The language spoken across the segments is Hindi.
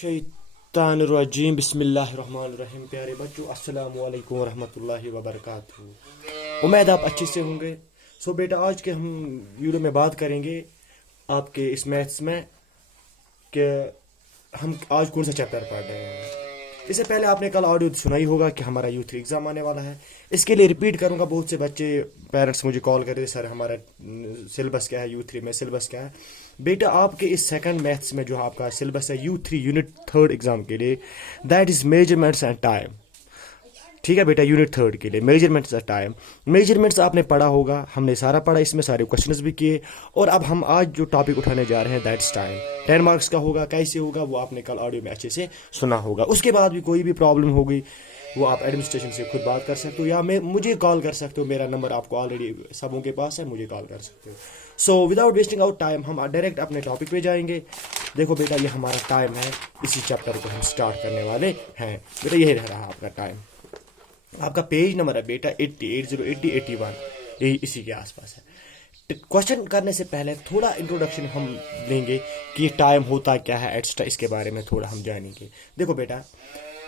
शैतानुर्रजीम बिस्मिल्लाहिर्रहमानिर्रहीम। प्यारे बच्चों, अस्सलामु अलैकुम वरहमतुल्लाहि वबरकातुहू। उम्मीद आप अच्छे से होंगे। सो बेटा, आज के हम वीडियो में बात करेंगे आपके इस मैथ्स में कि हम आज कौन सा चैप्टर पढ़ रहे हैं। इससे पहले आपने कल ऑडियो सुना ही होगा कि हमारा U3 एग्ज़ाम आने वाला है। इसके लिए रिपीट करूंगा। बहुत से बच्चे पेरेंट्स मुझे कॉल कर रहे थे, सर हमारा सिलेबस क्या है, U3 में सिलेबस क्या है। बेटा, आपके इस सेकंड मैथ्स में जो आपका सिलेबस है U3 यूनिट थर्ड एग्ज़ाम के लिए, that is measurements and time. ठीक है बेटा, यूनिट थर्ड के लिए मेजरमेंट्स एंड टाइम। मेजरमेंट्स आपने पढ़ा होगा, हमने सारा पढ़ा, इसमें सारे क्वेश्चंस भी किए। और अब हम आज जो टॉपिक उठाने जा रहे हैं दैट्स टाइम। 10 मार्क्स का होगा। कैसे होगा वो आपने कल ऑडियो में अच्छे से सुना होगा। उसके बाद भी कोई भी प्रॉब्लम होगी वो आप एडमिनिस्ट्रेशन से खुद बात कर सकते हो या मुझे कॉल कर सकते हो। मेरा नंबर आपको ऑलरेडी सबों के पास है, मुझे कॉल कर सकते हो। So without wasting out time हम डायरेक्ट अपने टॉपिक पे जाएंगे। देखो बेटा, ये हमारा टाइम है, इसी चैप्टर को हम स्टार्ट करने वाले हैं। बेटा, यही रह रहा आपका टाइम। आपका पेज नंबर है बेटा 80, 80, 81, यही इसी के आसपास है। क्वेश्चन करने से पहले थोड़ा इंट्रोडक्शन हम लेंगे कि टाइम होता क्या है एक्स्ट्रा, इसके बारे में थोड़ा हम जानेंगे। देखो बेटा,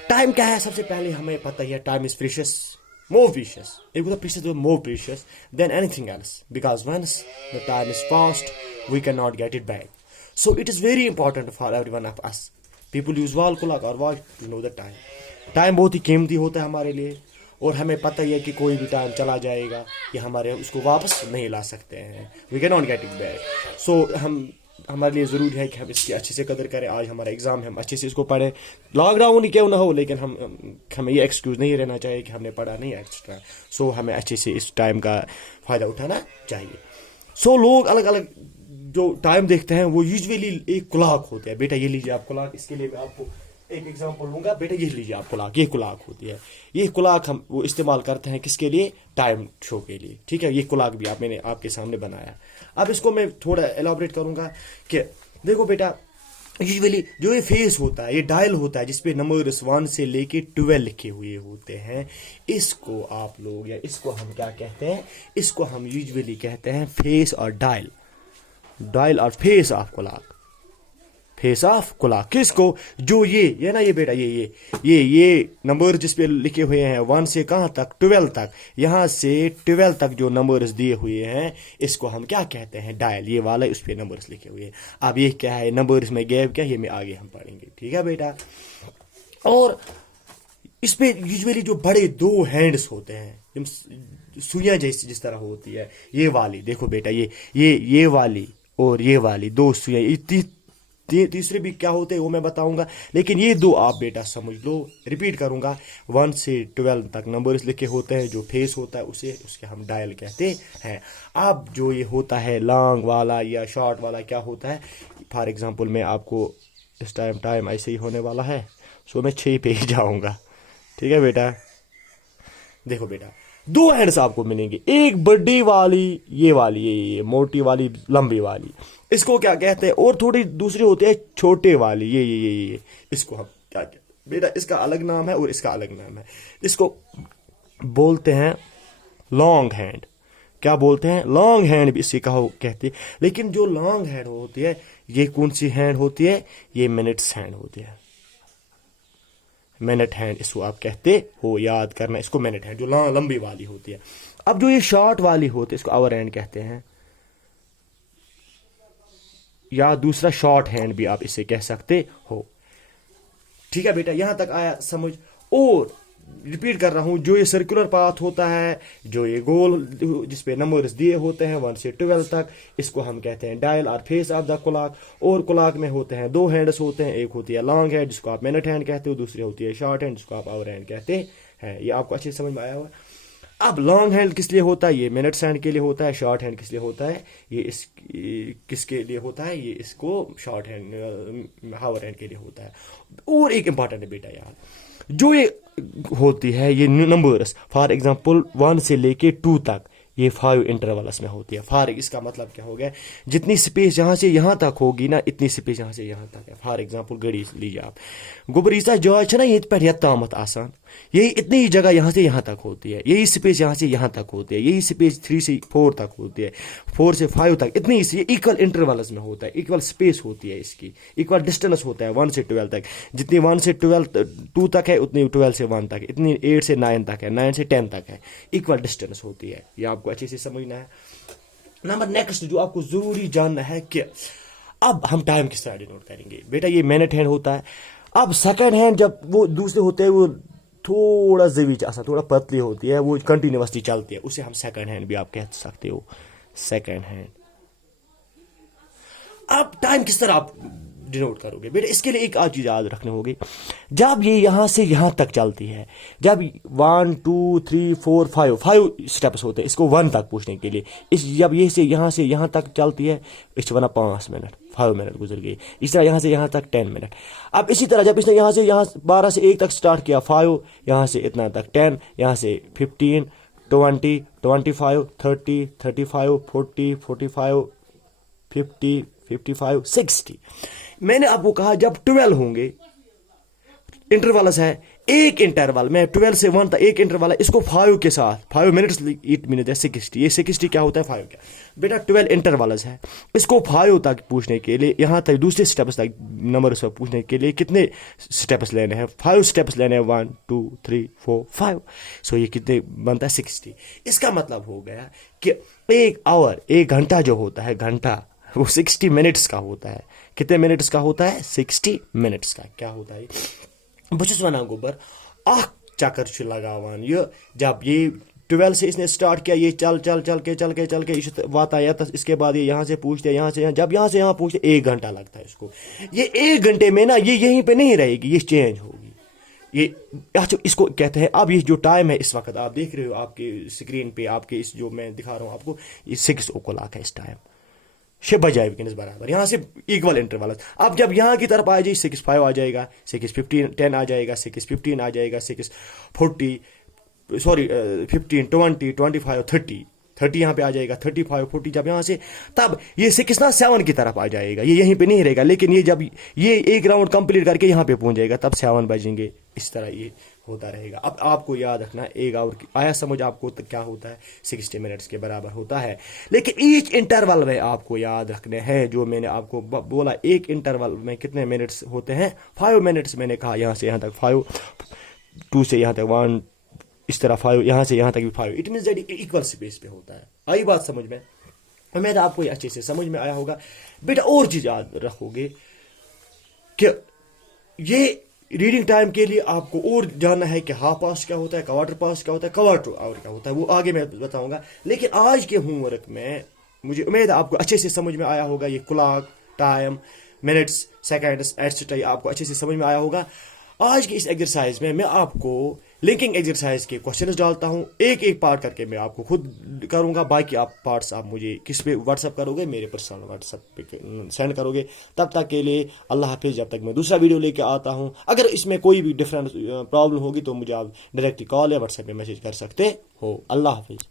टाइम क्या है, सबसे पहले हमें पता ही है time is precious, more precious. It was precious, more precious than anything else. Because once the time is past, we cannot get it back. So it is very important for every one of us. People use wall clock or watch to know the time. Time बहुत ही कीमती होता है हमारे लिए, और हमें पता ही है कि कोई भी टाइम चला जाएगा कि हमारे उसको वापस नहीं ला सकते हैं। We can not get it back. So हमारे लिए ज़रूरी है कि हम इसकी अच्छे से कदर करें। आज हमारा एग्ज़ाम है, हम अच्छे से इसको पढ़ें। लॉकडाउन ही क्यों ना हो, लेकिन हमें ये एक्सक्यूज़ नहीं रहना चाहिए कि हमने पढ़ा नहीं एक्स्ट्रा। सो हमें अच्छे से इस टाइम का फ़ायदा उठाना चाहिए। सो लोग अलग अलग जो टाइम देखते हैं वो यूजुअली एक क्लॉक होते हैं। बेटा, ये लीजिए आप क्लॉक। इसके लिए मैं आपको एक एग्जांपल लूंगा। बेटा, ये लीजिए आप क्लॉक। ये क्लॉक होती है। ये क्लॉक हम वो इस्तेमाल करते हैं किसके लिए? टाइम शो के लिए। ठीक है, ये क्लॉक भी मैंने आपके सामने बनाया। अब इसको मैं थोड़ा एलाबोरेट करूंगा कि देखो बेटा, यूजुअली जो ये फेस होता है, ये डायल होता है जिसपे नंबर 1 से लेके 12 लिखे हुए होते हैं। इसको आप लोग या इसको हम क्या कहते हैं? इसको हम यूजुअली कहते हैं फेस और डायल। डायल और face of clock. Face of clock किसको? जो ये ना, ये बेटा, ये नंबर जिस पे लिखे हुए हैं 1 से कहां तक? 12 तक। यहां से 12 तक जो नंबर्स दिए हुए हैं इसको हम क्या कहते हैं? डायल। ये वाला उस पे नंबर्स लिखे हुए हैं। अब ये क्या है? नंबर्स में गैप क्या है, ये में आगे हम पढ़ेंगे। ठीक है बेटा, और इस पे यूजुअली जो बड़े 2 हैंड्स होते हैं, सुइयां जैसी जिस तरह होती है, ये वाली देखो बेटा, ये वाली और ये वाली 2 सुइयां। तीसरे भी क्या होते हैं वो मैं बताऊंगा, लेकिन ये 2 आप बेटा समझ लो। रिपीट करूंगा, 1 से 12 तक नंबर्स लिखे होते हैं। जो फेस होता है उसके हम डायल कहते हैं। अब जो ये होता है लॉन्ग वाला या शॉर्ट वाला, क्या होता है? फॉर एग्जांपल मैं आपको इस टाइम ऐसे ही होने वाला है। सो मैं 6 पे ही जाऊंगा। ठीक है बेटा, देखो बेटा, 2 हैंड्स आपको मिलेंगे। एक बड़ी वाली, ये वाली, ये मोटी वाली, लंबी वाली, इसको क्या कहते हैं? और थोड़ी दूसरी होती है छोटे वाली, ये इसको हम क्या कहते हैं बेटा? इसका अलग नाम है और इसका अलग नाम है। इसको बोलते हैं लॉन्ग हैंड। क्या बोलते हैं? लॉन्ग हैंड भी इसे कहते हैं। लेकिन जो लॉन्ग हैंड होती है, ये कौन सी हैंड होती है? ये मिनट्स हैंड होती है। मिनट हैंड इसको आप कहते हो, याद करना इसको मिनट हैंड, जो लंबी वाली होती है। अब जो ये शॉर्ट वाली होती है इसको आवर हैंड कहते हैं, या दूसरा शॉर्ट हैंड भी आप इसे कह सकते हो। ठीक है बेटा, यहां तक आया समझ? और रिपीट कर रहा हूं, जो ये सर्कुलर पाथ होता है, जो ये गोल जिसपे नंबर्स दिए होते हैं 1 से 12 तक, इसको हम कहते हैं डायल और फेस ऑफ द क्लॉक। और क्लॉक में होते हैं 2 हैंड्स होते हैं। एक होती है लॉन्ग हैंड जिसको आप मिनट हैंड कहते हो, दूसरी होती है शॉर्ट हैंड जिसको आप आवर हैंड कहते हैं। ये आपको अच्छे से समझ में आया हुआ? अब लॉन्ग हैंड किस लिए होता है? ये मिनट्स हैंड के लिए होता है। शॉर्ट हैंड किस लिए होता है? ये किसके लिए होता है? ये इसको शॉर्ट हैंड हावर हैंड के लिए होता है। और एक इंपॉर्टेंट है बेटा यार, जो ये होती है ये नंबर्स, फॉर एग्जांपल 1 से लेके 2 तक, ये 5 इंटरवल्स में होती है। फॉर इसका मतलब क्या हो गया, जितनी स्पेस यहाँ से यहाँ तक होगी ना, इतनी स्पेस यहाँ से यहाँ तक है। फॉर एग्जांपल गड़ी लीजिए आप, गोबर यीशा जाय है ना ये पे यत्तामत आसान, यही इतनी ही जगह यहाँ से यहाँ तक होती है, यही स्पेस यहाँ से यहाँ तक होती है, यही स्पेस 3 से 4 तक होती है, 4 से 5 तक, इतनी ये इक्वल इंटरवल्स में होता है, इक्वल स्पेस होती है इसकी, इक्वल डिस्टेंस होता है 1 से 12 तक। जितनी 1 से 12 2 तक है उतनी 12 से 1 तक, इतनी 8 से 9 तक है, 9 से 10 तक है, इक्वल डिस्टेंस होती है। ये आपको अच्छे से समझना है। नंबर नेक्स्ट जो आपको जरूरी जानना है कि अब हम टाइम किस तरह डिनोट करेंगे। बेटा ये मिनट हैंड होता है। अब सेकंड हैंड जब वो दूसरे होते हैं वो थोड़ा जवीच आसान, थोड़ा पतली होती है, वो कंटिन्यूसली चलती है, उसे हम सेकंड हैंड भी आप कह सकते हो, सेकंड हैंड। अब टाइम किस तरह आप डिनोट करोगे बेटा, इसके लिए एक और चीज याद रखनी होगी। जब ये यहां से यहां तक चलती है, जब 1 2 3 4 5 स्टेप्स होते हैं इसको 1 तक पूछने के लिए, इस जब ये से यहां तक चलती है, इस वना 5 मिनट 5 मिनट गुजर गए। इस तरह यहां से यहां तक 10 मिनट। अब इसी तरह जब इसने यहां से 12 से 1 तक स्टार्ट किया, 5 यहां से इतना तक, 10 यहां से 15 20 25 30 35 40 45 50 55 60। मैंने आपको कहा जब 12 होंगे, इंटरवल्स है, एक इंटरवल में 12 से 1 तक एक इंटरवल है, इसको 5 के साथ 5 मिनट्स 8 मिनट है 60। ये 60 क्या होता है 5 क्या बेटा 12 इंटरवल्स है, इसको 5 तक पूछने के लिए, यहां तक दूसरे स्टेप्स तक नंबर से पूछने के लिए कितने स्टेप्स लेने हैं, 5 स्टेप्स लेने हैं, 1 2 3 4 5। सो ये कितने बनता है 60। इसका मतलब हो गया कि एक आवर, एक घंटा जो होता है, घंटा वो 60 मिनट्स का होता है। कितने मिनट्स का होता है 60 मिनट्स का। क्या होता है बहुत वनान गोबर चक्कर लगावान ये, जब ये 12 से इसने स्टार्ट किया, ये चल के वाता है, इसके बाद ये यहाँ से पूछते हैं, यहाँ से यहाँ, जब यहाँ से यहाँ पूछते 1 घंटा लगता है इसको। ये 1 घंटे में ना ये यहीं पे नहीं रहेगी, ये चेंज होगी। ये इसको कहते हैं, अब ये जो टाइम है इस वक्त आप देख रहे हो आपके स्क्रीन पे, आपके इस जो मैं दिखा रहा हूँ आपको, ये 6 o'clock है इस टाइम, 6 बजाए बराबर, यहाँ से इक्वल इंटरवल। अब जब यहाँ की तरफ आ जाए 6:05 आ जाएगा, 6:15 10 आ जाएगा, 6:15 आ जाएगा, 6:40 सॉरी 15 20 25 30 यहाँ पे आ जाएगा, 35 40। जब यहाँ से तब ये 7 की तरफ आ जाएगा, ये यहीं पे नहीं रहेगा, लेकिन ये जब ये एक राउंड कंप्लीट करके यहाँ पे पहुंच जाएगा तब 7 बजेंगे। इस तरह ये होता रहेगा। अब आपको याद रखना, 1 आवर आया समझ आपको तो क्या होता है 60 मिनट्स के बराबर होता है। लेकिन ईच इंटरवल में आपको याद रखने हैं, जो मैंने आपको बोला, एक इंटरवल में कितने मिनट्स होते हैं 5 मिनट्स। मैंने कहा यहाँ से यहाँ तक 5, 2 से यहाँ तक 1, इस तरह 5, यहाँ से यहाँ तक भी 5। It means that equal space पे होता है। आई बात समझ में? उम्मीद आपको ये अच्छे से समझ में आया होगा। बेटा और चीज याद रखोगे कि ये रीडिंग टाइम के लिए आपको और जानना है कि हाफ पास्ट क्या होता है, क्वार्टर पास्ट क्या होता है, क्वार्टर आवर क्या होता है, वो आगे मैं बताऊंगा। लेकिन आज के होमवर्क में मुझे उम्मीद है आपको अच्छे से समझ में आया होगा। ये clock, time, minutes, seconds etcetera आपको अच्छे से समझ में आया होगा। आज की इस एक्सरसाइज में मैं आपको लिंकिंग एक्सरसाइज के क्वेश्चंस डालता हूं, एक एक पार्ट करके मैं आपको खुद करूंगा। बाकी आप पार्ट्स आप मुझे किस पे व्हाट्सअप करोगे, मेरे पर्सनल व्हाट्सअप पे सेंड करोगे। तब तक के लिए अल्लाह हाफिज। जब तक मैं दूसरा वीडियो लेके आता हूं, अगर इसमें कोई भी डिफरेंट प्रॉब्लम होगी तो मुझे आप डायरेक्टली कॉल या व्हाट्सएप पे मैसेज कर सकते हो। अल्लाह हाफिज।